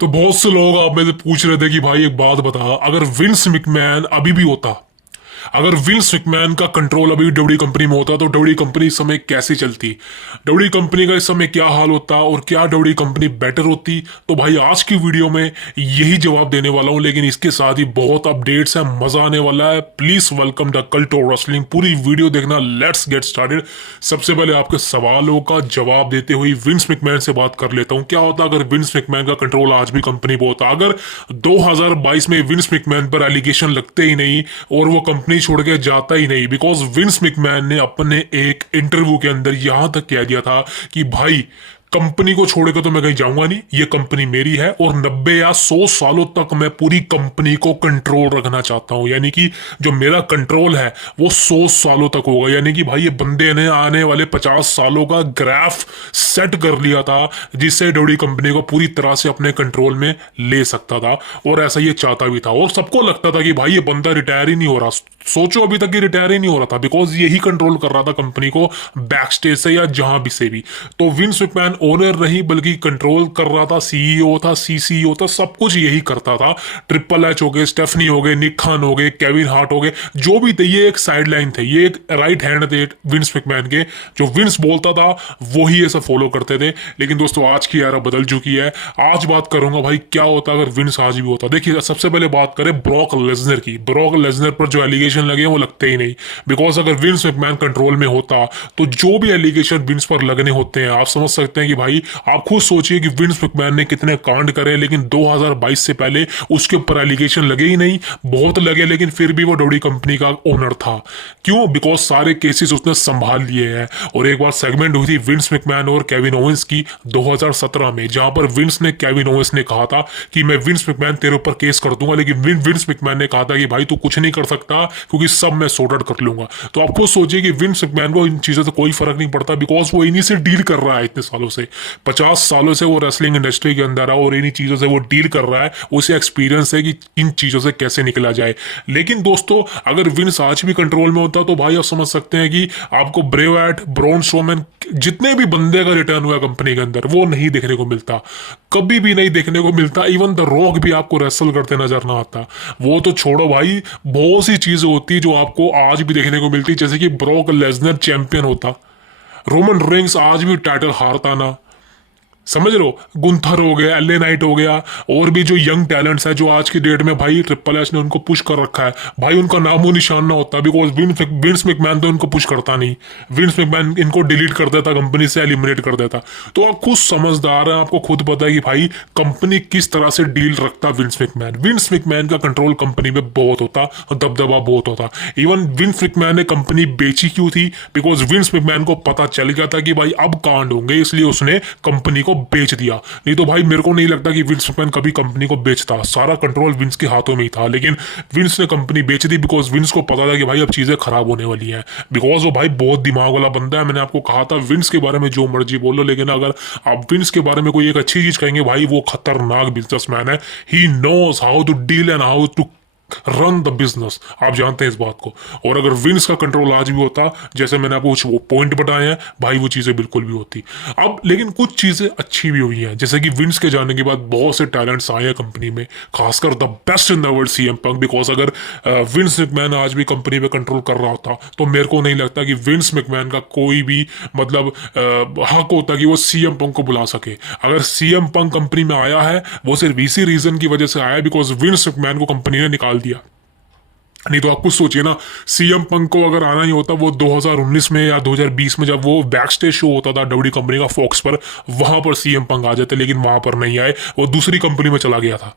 तो बहुत से लोग आप में से पूछ रहे थे कि भाई एक बात बता, अगर विंस मैकमैन अभी भी होता, अगर विंस मैकमैन का कंट्रोल अभी डब्ल्यू कंपनी में होता तो डब्ल्यू कंपनी इस समय कैसी चलती, डब्ल्यू कंपनी का इस समय क्या हाल होता और क्या डब्ल्यू कंपनी बेटर होती। तो भाई आज की वीडियो में यही जवाब देने वाला हूं, लेकिन इसके साथ ही बहुत अपडेट्स हैं, मजा आने वाला है। Please welcome the cult of wrestling, पूरी वीडियो देखना। Let's get started. सबसे पहले आपके सवालों का जवाब देते हुए विंस मैकमैन से बात कर लेता हूं। क्या होता अगर विंस मैकमैन का कंट्रोल आज भी कंपनी पे होता, अगर 2022 में विंस मैकमैन पर एलिगेशन लगते ही नहीं और वो कंपनी छोड़ के जाता ही नहीं, बिकॉज विंस मैकमैन ने अपने एक इंटरव्यू के अंदर यहां तक कह दिया था कि भाई कंपनी को छोड़कर तो मैं कहीं जाऊंगा नहीं, ये कंपनी मेरी है और 90 या 100 सालों तक मैं पूरी कंपनी को कंट्रोल रखना चाहता हूं। यानी कि जो मेरा कंट्रोल है वो 100 सालों तक होगा। यानी कि भाई ये बंदे ने आने वाले 50 सालों का ग्राफ सेट कर लिया था, जिससे डोडी कंपनी को पूरी तरह से अपने कंट्रोल में ले सकता था और ऐसा ये चाहता भी था। और सबको लगता था कि भाई ये बंदा रिटायर ही नहीं हो रहा। सोचो अभी तक ये रिटायर ही नहीं हो रहा था, बिकॉज यही कंट्रोल कर रहा था कंपनी को बैक स्टेज से या जहां भी से भी। तो विंस मैकमैन ओनर नहीं बल्कि कंट्रोल कर रहा था, सीईओ था, सीसीईओ था, सब कुछ यही करता था। ट्रिपल एच हो गए, स्टेफनी हो गए, निक खान हो गए, केविन हार्ट हो गए, जो भी थे ये एक साइड लाइन थे, ये एक राइट हैंड थे विंस मैकमैन के। जो विंस बोलता था वही ये सब फॉलो करते थे। लेकिन दोस्तों आज की एरा बदल चुकी है। आज बात करूंगा भाई क्या होता अगर विंस आज भी होता। देखिए सबसे पहले बात करें ब्रॉक लेसनर की। ब्रॉक लेसनर पर जो एलिगेशन लगे वो लगते ही नहीं, बिकॉज अगर विंस मैकमैन कंट्रोल में होता तो जो भी एलिगेशन विंस पर लगने होते हैं आप समझ सकते हैं कि भाई आप खुद सोचिए कि विंस मैकमैन ने कितने कांड करे, लेकिन 2022 से पहले उसके ऊपर एलिगेशन लगे ही नहीं। बहुत लगे लेकिन फिर भी वो डब्ल्यू कंपनी का ओनर था। क्यों? बिकॉज सारे केसेस उसने संभाल लिए हैं। और एक बार सेगमेंट हुई थी विंस मैकमैन और केविन ओवेंस की 2017 में, जहां पर विंस ने केविन ओवेंस ने कहा था कि मैं विंस मैकमैन तेरे ऊपर केस कर दूंगा, लेकिन विंस मैकमैन ने कहा था कि भाई तू कुछ नहीं कर सकता क्योंकि सब मैं सॉर्ट आउट कर लूंगा। तो आप खुद सोचिए कि विंस मैकमैन को इन चीजों से कोई फर्क नहीं पड़ता, बिकॉज वो इन्हीं से डील कर रहा है इतने सालों से। 50 सालों से वो रेसलिंग इंडस्ट्री के अंदर है और इन्हीं चीजों से वो डील कर रहा है। उसे एक्सपीरियंस है कि इन चीजों से कैसे निकला जाए। लेकिन दोस्तों अगर विंस आज भी कंट्रोल में होता तो भाई आप समझ सकते हैं कि आपको ब्रे वाइट, ब्रॉन स्ट्रोमैन, जितने भी बंदे का रिटर्न हुआ कंपनी के अंदर वो नहीं देखने को मिलता, कभी भी नहीं देखने को मिलता। इवन द रॉक भी आपको रेसल करते नजर ना आता। वो तो छोड़ो भाई, बहुत सी चीजें होती जो आपको आज भी देखने को मिलती, जैसे कि ब्रॉक लेसनर चैंपियन होता, रोमन रेंग्स आज भी टाइटल हारता ना, समझ लो, गुंथर हो गया, एले नाइट हो गया, और भी जो यंग टैलेंट्स है जो आज की डेट में भाई ट्रिपल एच ने उनको पुश कर रखा है, भाई उनका नामो निशान ना होता, बिकॉज विंस मैकमैन तो उनको पुश करता नहीं। विंस मैकमैन इनको डिलीट कर देता, कंपनी से एलिमिनेट कर देता। तो आप खुद समझदार हैं, आपको खुद पता है कि भाई कंपनी किस तरह से डील रखता विंस मैकमैन। विंस मैकमैन का कंट्रोल कंपनी में बहुत होता, दबदबा बहुत होता। इवन विंस मैकमैन ने कंपनी बेची क्यों थी? बिकॉज विंस मैकमैन को पता चल गया था कि भाई अब कांड होंगे, इसलिए उसने कंपनी को बेच दिया। नहीं तो भाई मेरे को नहीं लगता कि विंस मैकमैन कभी कंपनी को बेचता। सारा कंट्रोल विंस के हाथों में ही था, लेकिन विंस ने कंपनी बेच दी बिकॉज विंस को पता था कि भाई अब चीजें खराब होने वाली हैं। बिकॉज वो भाई बहुत दिमाग वाला बंदा है। मैंने आपको कहा था विंस के बारे में जो मर्जी बोलो, लेकिन अगर आप विंस के बारे में कोई एक अच्छी चीज कहेंगे, भाई वो खतरनाक बिजनेसमैन है। He knows how to deal and how to run the business. आप जानते हैं इस बात को। और अगर विंस का कंट्रोल आज भी होता, जैसे मैंने आपको कुछ पॉइंट बताए हैं, भाई वो चीजें बिल्कुल भी होती। अब लेकिन कुछ चीजें अच्छी भी हुई हैं, जैसे कि विंस के जाने के बाद बहुत से टैलेंट्स आए हैं कंपनी में, खासकर the best in the world CM Punk. Because अगर विंस मैकमैन आज भी कंपनी में कंट्रोल कर रहा होता तो मेरे को नहीं लगता कि विंस मैकमैन का कोई भी मतलब हक होता कि वो सीएम पंक को बुला सके। अगर सीएम पंक कंपनी में आया है वो सिर्फ इसी रीजन की वजह से आया बिकॉज विंस मैकमैन को कंपनी ने निकाल दिया। नहीं तो आप कुछ सोचिए ना, सीएम पंक को अगर आना ही होता वो 2019 में या 2020 में जब वो बैक स्टेज शो होता था डब्ल्यू कंपनी का फॉक्स पर, वहां पर सीएम पंक आ जाते, लेकिन वहां पर नहीं आए, वो दूसरी कंपनी में चला गया था।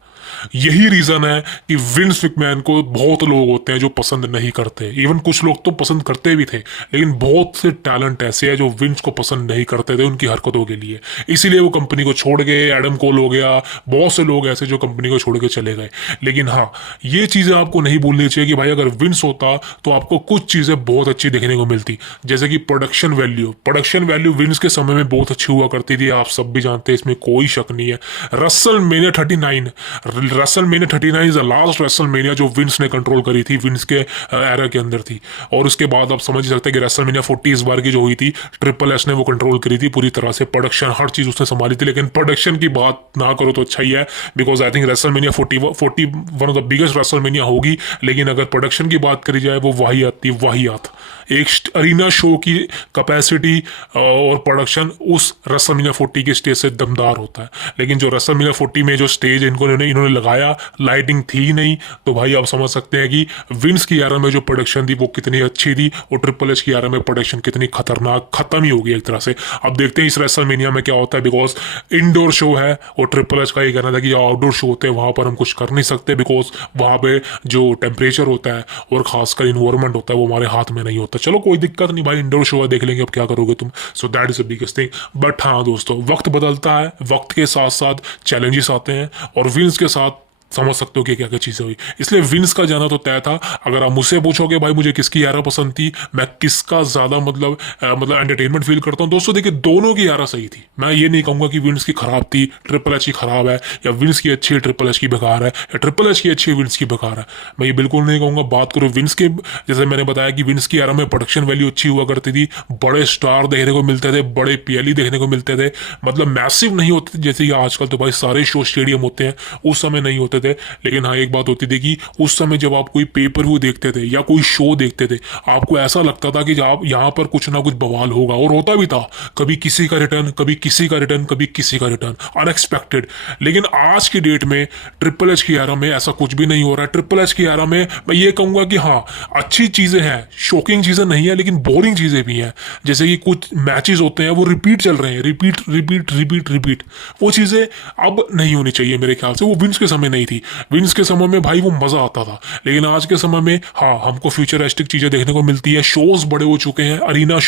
यही रीजन है कि विंस मैकमैन को बहुत लोग होते हैं जो पसंद नहीं करते। इवन कुछ लोग तो पसंद करते भी थे, लेकिन बहुत से टैलेंट ऐसे हैं जो विंस को पसंद नहीं करते थे उनकी हरकतों के लिए, इसीलिए वो कंपनी को छोड़ गए। एडम कोल हो गया, बहुत से लोग ऐसे जो कंपनी को छोड़ के चले गए। लेकिन हाँ, ये चीजें आपको नहीं भूलनी चाहिए कि भाई अगर विंस होता तो आपको कुछ चीज़ें बहुत अच्छी देखने को मिलती, जैसे कि प्रोडक्शन वैल्यू विंस के समय में बहुत अच्छी हुआ करती थी, आप सब भी जानते हैं, इसमें कोई शक नहीं है। WrestleMania 39 is the last WrestleMania जो विंस ने कंट्रोल करी थी, विंस के एरा के अंदर थी। और उसके बाद आप समझ सकते हैं कि रसलमेनिया 40 इस बार की जो हुई थी, ट्रिपल एच ने वो कंट्रोल करी थी पूरी तरह से, प्रोडक्शन हर चीज़ उसने संभाली थी। लेकिन प्रोडक्शन की बात ना करो तो अच्छा ही है, because I think WrestleMania 40 one of the biggest WrestleMania होगी। लेकिन अगर प्रोडक्शन की बात करी जाए, वो वाहियात एक अरीना शो की कैपेसिटी और प्रोडक्शन उस रेसलमेनिया 40 के स्टेज से दमदार होता है। लेकिन जो रेसलमेनिया 40 में जो स्टेज इन्होंने लगाया, लाइटिंग थी ही नहीं, तो भाई आप समझ सकते हैं कि विंस की एरा में जो प्रोडक्शन थी वो कितनी अच्छी थी, और ट्रिपल एच की एरा में प्रोडक्शन कितनी खतरनाक, खत्म ही होगी एक तरह से। अब देखते हैं इस रेसलमेनिया में क्या होता है, बिकॉज इंडोर शो है और ट्रिपल एच का ये कहना था कि आउटडोर शो होते हैं, वहाँ पर हम कुछ कर नहीं सकते, बिकॉज वहाँ पे जो टेम्परेचर होता है और खासकर इन्वायरमेंट होता है वो हमारे हाथ में नहीं होता। चलो कोई दिक्कत नहीं भाई, इंडोर शो है, देख लेंगे, अब क्या करोगे तुम। So that is the biggest thing. But हाँ दोस्तों, वक्त बदलता है, वक्त के साथ साथ चैलेंजेस आते हैं, और विंस के साथ समझ सकते हो कि क्या क्या चीज़ें हुई। इसलिए विंस का जाना तो तय था। अगर आप मुझसे पूछोगे भाई मुझे किसकी यारा पसंद थी, मैं किसका ज़्यादा मतलब एंटरटेनमेंट फील करता हूँ, दोस्तों देखिए दोनों की यारा सही थी। मैं ये नहीं कहूँगा कि विंस की खराब थी, ट्रिपल एच की खराब है, या विंस की अच्छी है ट्रिपल एच की बेकार है, या ट्रिपल एच की अच्छी है विंस की बेकार है। मैं ये बिल्कुल नहीं कहूँगा। बात करूँ विंस के, जैसे मैंने बताया कि विंस की यारा में प्रोडक्शन वैल्यू अच्छी हुआ करती थी, बड़े स्टार देखने को मिलते थे, बड़े पीएलई देखने को मिलते थे, मतलब मैसिव नहीं होते थे जैसे कि आजकल तो भाई सारे शो स्टेडियम होते हैं, उस समय नहीं होते थे। लेकिन हाँ एक बात होती थी कि उस समय जब आप कोई पेपर व्यू देखते थे या कोई शो देखते थे, आपको ऐसा लगता था कि आप यहाँ पर कुछ ना कुछ बवाल होगा, और होता भी था। कभी किसी का रिटर्न, कभी किसी का रिटर्न, कभी किसी का रिटर्न, अनएक्सपेक्टेड। लेकिन आज की डेट में ट्रिपल एच की एरा में ऐसा कुछ भी नहीं हो रहा है। ट्रिपल एच की एरा में मैं ये कहूँगा कि हाँ अच्छी चीज़ें हैं, शॉकिंग चीज़ें नहीं है, लेकिन बोरिंग चीज़ें भी हैं। जैसे कि कुछ मैचेस होते हैं वो रिपीट चल रहे हैं, रिपीट, वो चीज़ें अब नहीं होनी चाहिए मेरे ख्याल से। वो विंस के समय नहीं थी, विंस के समय में भाई वो मज़ा आता था। लेकिन आज के समय में हाँ हमको फ्यूचरिस्टिक चीज़ें देखने को मिलती है, शोज बड़े हो चुके हैं, अरीना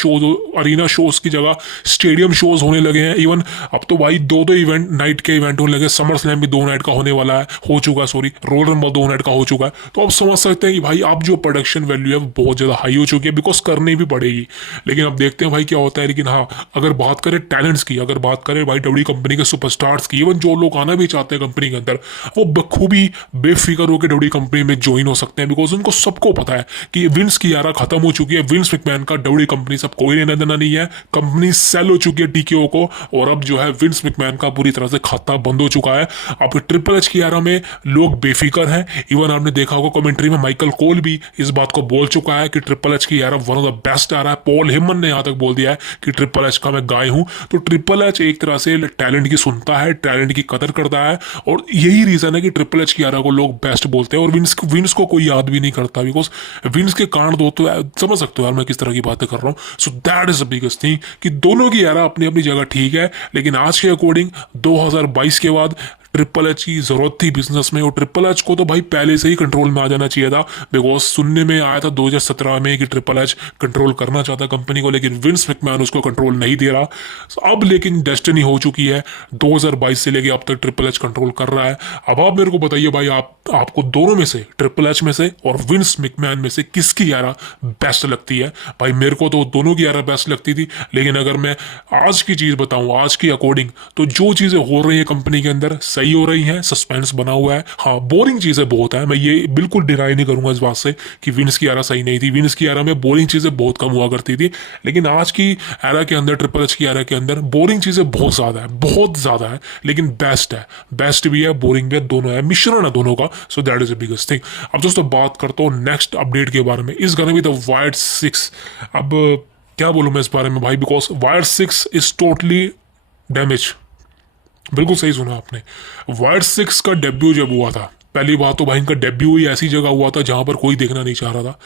शोज की जगह स्टेडियम शोज होने लगे हैं। इवन अब तो भाई दो इवेंट, नाइट के इवेंट होने लगे। समर स्लैम भी 2 नाइट का होने वाला है, हो चुका, सॉरी रोयल रंबल 2 नाइट का हो चुका है। तो आप समझ सकते हैं कि भाई अब जो प्रोडक्शन वैल्यू है बहुत ज़्यादा हाई हो चुकी है, बिकॉज करनी भी पड़ेगी। लेकिन अब देखते हैं भाई क्या होता है। लेकिन हाँ अगर बात करें टैलेंट्स की, अगर बात करें भाई डब्ल्यू कंपनी के सुपरस्टार्स की, इवन जो लोग आना भी चाहते हैं कंपनी के अंदर, वो बखूबी बेफिक्र होकर डब्ल्यू कंपनी में ज्वाइन हो सकते हैं, बिकॉज उनको सबको पता है कि विंस की एरा खत्म हो चुकी है। विंस मैकमैन का डब्ल्यू कंपनी सब कोई लेना देना नहीं है, कंपनी सेल हो चुकी है टीकेओ को, और अब जो है विंस मैकमैन का पूरी तरह से खाता बंद हो चुका है। अब ट्रिपल एच की एरा में लोग बेफिक्र हैं। इवन आपने देखा होगा कमेंट्री में माइकल कोल भी इस बात को बोल चुका है कि ट्रिपल एच की era one of the best era है। पॉल हेमन ने यहाँ तक बोल दिया है कि ट्रिपल एच का मैं गाय हूँ। तो ट्रिपल एच एक तरह से टैलेंट की सुनता है, टैलेंट की कदर करता है, और यही रीजन है कि ट्रिपल एच की एरा को लोग बेस्ट बोलते हैं, और विंस को कोई याद भी नहीं करता, बिकॉज विंस के कारण दो तो समझ सकते हो यार मैं किस तरह की बातें कर रहा हूँ। So that is the biggest thing कि दोनों की एरा अपनी अपनी जगह ठीक है, लेकिन आज के अकॉर्डिंग 2022 के बाद ट्रिपल एच की जरूरत थी बिजनेस में, और ट्रिपल एच को तो भाई पहले से ही कंट्रोल में आ जाना चाहिए था। बिकॉज सुनने में आया था 2017 में कि ट्रिपल एच कंट्रोल करना चाहता कंपनी को, लेकिन विंस मैकमैन उसको कंट्रोल नहीं दे रहा। अब लेकिन डेस्टिनी हो चुकी है, 2022 से लेके अब तक ट्रिपल एच कंट्रोल कर रहा है। अब आप मेरे को बताइए भाई, आपको दोनों में से, ट्रिपल एच में से और विंस मैकमैन में से किसकी यारा बेस्ट लगती है? भाई मेरे को तो दोनों की यारा बेस्ट लगती थी, लेकिन अगर मैं आज की चीज़ बताऊँ, आज की अकॉर्डिंग, तो जो चीज़ें हो रही है कंपनी के अंदर सही हो रही है, सस्पेंस बना हुआ है। हाँ बोरिंग चीज़ें बहुत है, मैं ये बिल्कुल डिनाई नहीं करूंगा इस बात से कि विंस की एरा सही नहीं थी। विंस की एरा में बोरिंग चीज़ें बहुत कम हुआ करती थी, लेकिन आज की एरा के अंदर, ट्रिपल एच की एरा के अंदर बोरिंग चीज़ें बहुत ज़्यादा है, लेकिन बेस्ट है, बेस्ट भी है, बोरिंग भी है, दोनों है, मिश्रण है दोनों का। So that is the biggest thing. अब दोस्तों बात करता हूँ नेक्स्ट अपडेट के बारे में। इस गाने में द वायर 6, अब क्या बोलूँ मैं इस बारे में भाई, because wire 6 is totally damage. बिल्कुल सही सुना आपने। वायर 6 का डेब्यू जब हुआ था, पहली बात तो भाई इनका डेब्यू ही ऐसी जगह हुआ था जहां पर कोई देखना नहीं चाह रहा था।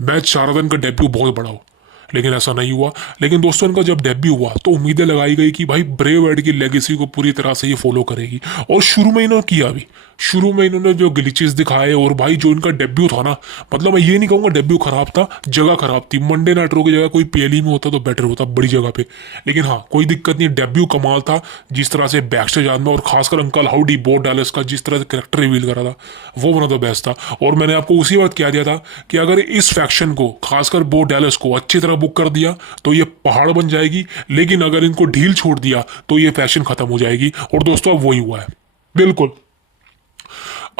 मैं चाह रहा था इनका डेब्यू बहुत बड़ा हो, लेकिन ऐसा नहीं हुआ। लेकिन दोस्तों इनका जब डेब्यू हुआ तो उम्मीदें लगाई गई कि भाई ब्रे वाइट की लेगेसी को पूरी तरह से ये फॉलो करेगी, और शुरू में इन्होंने किया भी। शुरू में इन्होंने जो ग्लिचेस दिखाए, और भाई जो इनका डेब्यू था ना, मतलब मैं ये नहीं कहूँगा डेब्यू खराब था, जगह खराब थी। मंडे नाइट रो की जगह कोई पीएलई में होता तो बेटर होता, बड़ी जगह पे। लेकिन हाँ, कोई दिक्कत नहीं, डेब्यू कमाल था। जिस तरह से बैक्स्टेज आदमी और खासकर अंकल हाउडी बो डैलस का जिस तरह से करेक्टर रिवील करा था, वो वन ऑफ द बेस्ट था। और मैंने आपको उसी वक्त कह दिया था कि अगर इस फैक्शन को, खासकर बो डैलस को अच्छी तरह बुक कर दिया तो ये पहाड़ बन जाएगी, लेकिन अगर इनको ढील छोड़ दिया तो ये फैक्शन खत्म हो जाएगी। और दोस्तों अब वही हुआ है। बिल्कुल,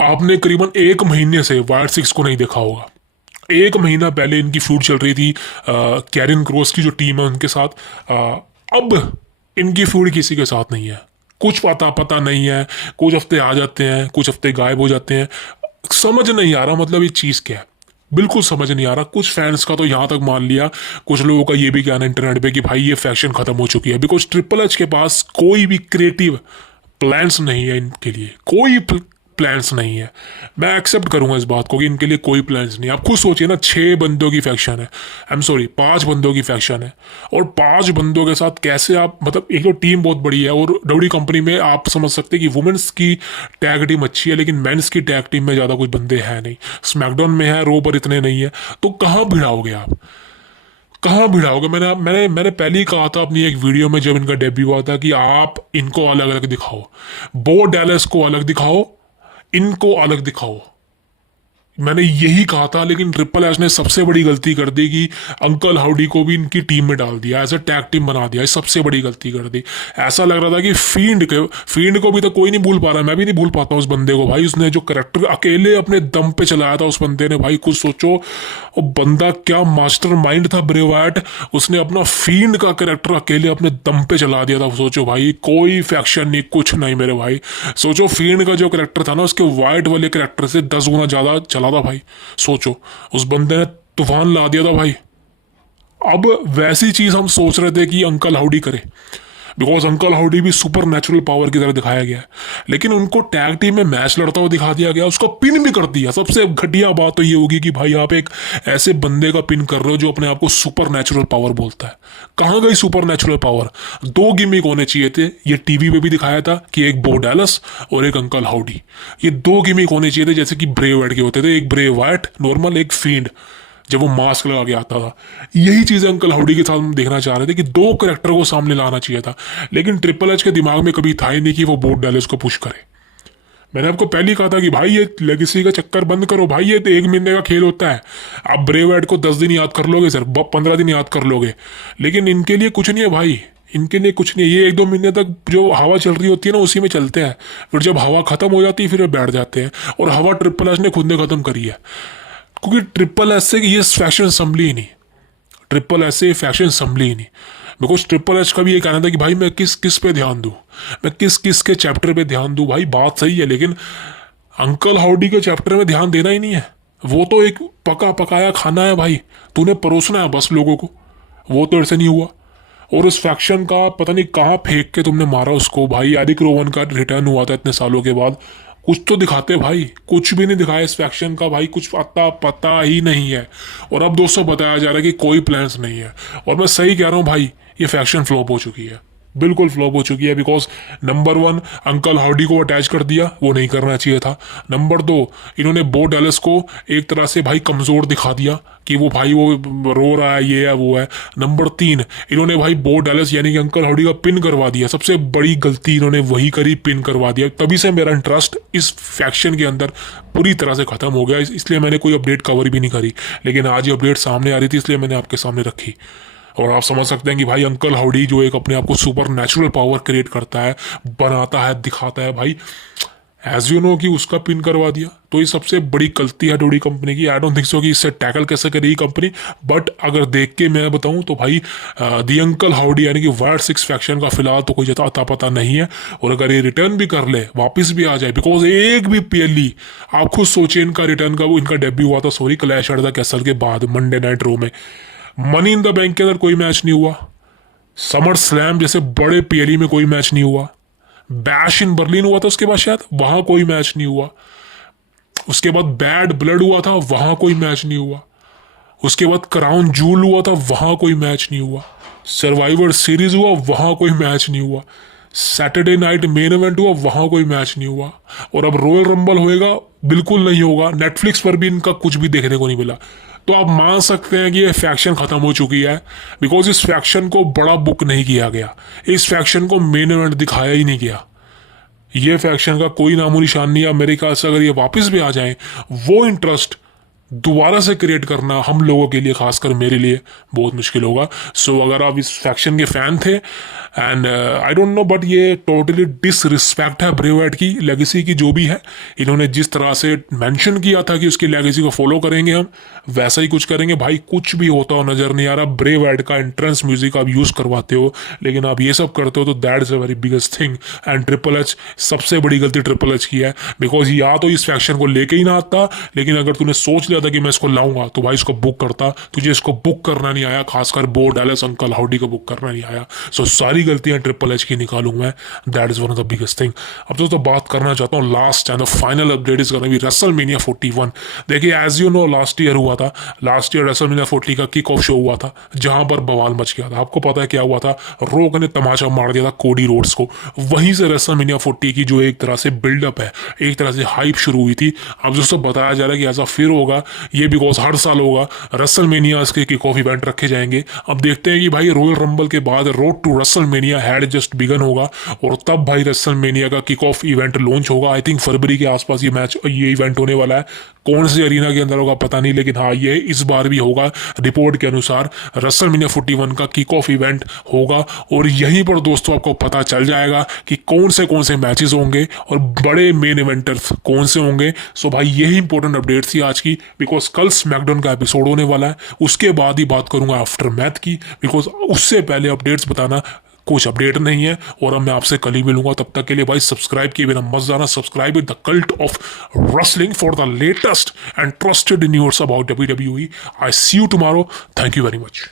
आपने करीबन 1 महीने से वाइट सिक्स को नहीं देखा होगा। 1 महीना पहले इनकी फ्यूड चल रही थी कैरिन क्रोस की जो टीम है उनके साथ। अब इनकी फ्यूड किसी के साथ नहीं है, कुछ पता नहीं है। कुछ हफ्ते आ जाते हैं, कुछ हफ्ते गायब हो जाते हैं, समझ नहीं आ रहा मतलब ये चीज़ क्या है, बिल्कुल समझ नहीं आ रहा। कुछ फैंस का तो यहाँ तक मान लिया, कुछ लोगों का ये भी कहना इंटरनेट पे कि भाई ये फैक्शन खत्म हो चुकी है, बिकॉज ट्रिपल एच के पास कोई भी क्रिएटिव प्लान्स नहीं है, इनके लिए कोई प्लान्स नहीं है। मैं एक्सेप्ट करूंगा इस बात को कि इनके लिए कोई प्लान्स नहीं है। आप खुद सोचिए ना, 6 बंदों की फैक्शन है, आई एम सॉरी 5 बंदों की फैक्शन है, और 5 बंदों के साथ कैसे आप, मतलब एक तो टीम बहुत बड़ी है, और डब्ल्यू कंपनी में आप समझ सकते हैं कि वुमेन्स की टैग टीम अच्छी है, लेकिन मेंस की टैग टीम में ज़्यादा कुछ बंदे हैं नहीं। स्मैकडाउन में है, रो पर इतने नहीं है, तो कहाँ भिड़ाओगे आप, कहाँ भिड़ाओगे? मैंने पहले ही कहा था अपनी एक वीडियो में जब इनका डेब्यू हुआ था कि आप इनको अलग अलग दिखाओ, बो डैलस को अलग दिखाओ, इनको अलग दिखाओ। मैंने यही कहा था, लेकिन ट्रिपल एच ने सबसे बड़ी गलती कर दी कि अंकल हाउडी को भी इनकी टीम में डाल दिया, एज ए टैग टीम बना दिया। सबसे बड़ी गलती कर दी। ऐसा लग रहा था कि फील्ड को भी तो कोई नहीं भूल पा रहा, मैं भी नहीं भूल पाता उस बंदे को भाई। उसने जो करेक्टर अकेले अपने दम पे चलाया था उस बंदे ने, भाई कुछ सोचो, वो बंदा क्या मास्टर माइंड था ब्रे वाइट। उसने अपना फील्ड का करेक्टर अकेले अपने दम पे चला दिया था। सोचो भाई, कोई फैक्शन नहीं, कुछ नहीं मेरे भाई। सोचो फील्ड का जो करेक्टर था ना, उसके वाइट वाले करेक्टर से 10 गुना ज्यादा चला था भाई। सोचो, उस बंदे ने तूफान ला दिया था भाई। अब वैसी चीज हम सोच रहे थे कि अंकल हाउडी करे, बिकॉज अंकल हाउडी भी सुपर नेचुरल पावर की तरह दिखाया गया है, लेकिन उनको टैग टीम में मैच लड़ता हुआ दिखा दिया गया, उसका पिन भी कर दिया। सबसे घटिया बात तो ये होगी कि भाई आप एक ऐसे बंदे का पिन कर रहे हो जो अपने आप को सुपर नेचुरल पावर बोलता है। कहाँ गई सुपर नेचुरल पावर? 2 गिमिक होने चाहिए थे, ये टीवी पे भी दिखाया था कि एक बो डैलस और एक अंकल हाउडी। ये 2 गिमिक होने चाहिए थे, जैसे कि ब्रे वाइट के होते थे, एक ब्रे वाइट नॉर्मल, एक फील्ड जब वो मास्क लगा के आता था। यही चीजें अंकल हाउडी के साथ हम देखना चाह रहे थे कि 2 करेक्टर को सामने लाना चाहिए था, लेकिन ट्रिपल एच के दिमाग में कभी था ही नहीं कि वो बो डैलस को पुश करे। मैंने आपको पहले ही कहा था कि भाई ये लेगेसी का चक्कर बंद करो भाई, ये तो 1 महीने का खेल होता है। आप ब्रे वाइट को 10 दिन याद कर लोगे सर, 15 दिन याद कर लोगे, लेकिन इनके लिए कुछ नहीं है भाई, इनके लिए कुछ नहीं है। ये 1-2 महीने तक जो हवा चल रही होती है ना, उसी में चलते हैं, फिर जब हवा खत्म हो जाती है फिर वे बैठ जाते हैं। और हवा ट्रिपल एच ने खुद ने खत्म करी है, क्योंकि ट्रिपल एच से ये फैशन संभली ही नहीं, ट्रिपल एच से फैशन संभली ही नहीं। बिकॉज ट्रिपल एच का भी ये कहना था कि भाई मैं किस किस पे ध्यान दूँ, मैं किस किस के चैप्टर पे ध्यान दूँ। भाई बात सही है, लेकिन अंकल हाउडी के चैप्टर में ध्यान देना ही नहीं है। वो तो एक पका पकाया खाना है भाई, तूने परोसना है बस लोगों को, वो तो ऐसे नहीं हुआ। और उस फैक्शन का पता नहीं कहाँ फेंक के तुमने मारा उसको भाई। एरिक रोवन का रिटर्न हुआ था इतने सालों के बाद, कुछ तो दिखाते भाई, कुछ भी नहीं दिखाया इस फैक्शन का भाई, कुछ पता ही नहीं है। और अब दोस्तों बताया जा रहा है कि कोई प्लान्स नहीं है, और मैं सही कह रहा हूँ भाई, ये फैक्शन फ्लॉप हो चुकी है, बिल्कुल फ्लॉप हो चुकी है। बिकॉज नंबर 1 अंकल हाउडी को अटैच कर दिया, वो नहीं करना चाहिए था। नंबर 2 इन्होंने बो डैलस को एक तरह से भाई कमजोर दिखा दिया कि वो भाई वो रो रहा है, ये है वो है। नंबर 3 इन्होंने भाई बो डैलस यानी कि अंकल हाउडी का पिन करवा दिया, सबसे बड़ी गलती इन्होंने वही करी, पिन करवा दिया। तभी से मेरा इंटरेस्ट इस फैक्शन के अंदर पूरी तरह से खत्म हो गया, इसलिए मैंने कोई अपडेट कवर भी नहीं करी। लेकिन आज ये अपडेट सामने आ रही थी, इसलिए मैंने आपके सामने रखी। और आप समझ सकते हैं कि भाई अंकल हाउडी जो एक अपने आप को सुपर नेचुरल पावर क्रिएट करता है, बनाता है, दिखाता है भाई, एज यू नो कि उसका पिन करवा दिया। तो ये सबसे बड़ी गलती है डब्ल्यू कंपनी की। आई डोंट थिंक सो कि इससे टैकल कैसे करेगी कंपनी, बट अगर देख के मैं बताऊं तो भाई दी अंकल हाउडी यानी कि वाइट सिक्स फैक्शन का फिलहाल तो कोई ज्यादा अता पता नहीं है। और अगर ये रिटर्न भी कर ले, वापस भी आ जाए, बिकॉज एक भी पीएलई, आप खुद सोचिए इनका रिटर्न का, वो इनका डेब्यू हुआ था sorry clash at the castle के बाद मंडे नाइट रो में। मनी इन द बैंक के अंदर कोई मैच नहीं हुआ, समर स्लैम जैसे बड़े पीएलई में कोई मैच नहीं हुआ, बैश इन बर्लिन हुआ था उसके बाद शायद, वहां कोई मैच नहीं हुआ। उसके बाद बैड ब्लड हुआ था, वहां कोई मैच नहीं हुआ। उसके बाद क्राउन जूल हुआ था, वहां कोई मैच नहीं हुआ। सर्वाइवर सीरीज हुआ, वहां कोई मैच नहीं हुआ। सैटरडे नाइट मेन इवेंट हुआ, वहां कोई मैच नहीं हुआ। और अब रॉयल रंबल होएगा, बिल्कुल नहीं होगा। नेटफ्लिक्स पर भी इनका कुछ भी देखने को नहीं मिला। तो आप मान सकते हैं कि ये फैक्शन खत्म हो चुकी है, बिकॉज इस फैक्शन को बड़ा बुक नहीं किया गया, इस फैक्शन को मेन इवेंट दिखाया ही नहीं गया। ये फैक्शन का कोई नामो निशान नहीं है। अमेरिका से अगर ये वापस भी आ जाए, वो इंटरेस्ट दोबारा से क्रिएट करना हम लोगों के लिए, खासकर मेरे लिए, बहुत मुश्किल होगा। सो अगर आप इस फैक्शन के फैन थे, and I don't know, but ये टोटली डिसरिस्पेक्ट है ब्रे वाइट की लेगेसी की, जो भी है। इन्होंने जिस तरह से मेंशन किया था कि उसकी लेगेसी को फॉलो करेंगे हम, वैसा ही कुछ करेंगे। भाई कुछ भी होता हो नजर नहीं आ रहा। ब्रे वाइट का एंट्रेंस म्यूजिक आप यूज करवाते हो, लेकिन आप ये सब करते हो, तो that is a very biggest thing. And triple H, सबसे बड़ी गलती ट्रिपल एच की है, बिकॉज या तो इस फैक्शन को लेके ही ना आता, लेकिन अगर तूने सोच लिया था कि मैं इसको लाऊंगा, तो भाई इसको बुक करता। तुझे इसको बुक करना नहीं आया, खासकर बो डैलस अंकल हाउडी को बुक करना नहीं आया। सो सारी गलतियां ट्रिपल एच की निकालूं मैं, that is one of the biggest thing. अब तो बात करना चाहता हूँ last and the final update is gonna be WrestleMania 41। देखिए as you know, last year हुआ था, लास्ट ईयर रेसलमेनिया 40 का किक ऑफ शो हुआ था, जहां पर बवाल मच गया था। आपको पता है क्या हुआ था? रोक ने तमाचा मार दिया था कोडी रोड्स को। वहीं से रेसलमेनिया 40 की जो एक तरह से बिल्डअप है, एक तरह से हाइप शुरू हुई थी। अब दोस्तों बताया जा रहा है कि ऐसा फिर होगा, ये बिकॉज हर साल होगा रेसलमेनिया के किक ऑफ इवेंट रखे जाएंगे। अब देखते हैं कि भाई रॉयल रंबल के बाद road to WrestleMania had just begun होगा, और तब भाई रेसलमेनिया का किक ऑफ इवेंट लॉन्च होगा। आई थिंक फरवरी के आसपास ये इवेंट होने वाला है। कौन से अरीना के अंदर होगा पता नहीं, लेकिन हाँ ये इस बार भी होगा। रिपोर्ट के अनुसार रेसलमेनिया 41 का किक ऑफ इवेंट होगा, और यहीं पर दोस्तों आपको पता चल जाएगा कि कौन से मैचेस होंगे और बड़े मेन इवेंटर्स कौन से होंगे। सो भाई यही इंपॉर्टेंट अपडेट थी आज की, बिकॉज कल स्मैकडाउन का एपिसोड होने वाला है, उसके बाद ही बात करूंगा आफ्टर मैथ की, बिकॉज उससे पहले अपडेट्स बताना कुछ अपडेट नहीं है। और अब मैं आपसे कल ही मिलूंगा, तब तक के लिए भाई सब्सक्राइब किए बिना मत जाना। Subscribe with the cult of wrestling for the latest and trusted news about WWE। I see you tomorrow. Thank you very much.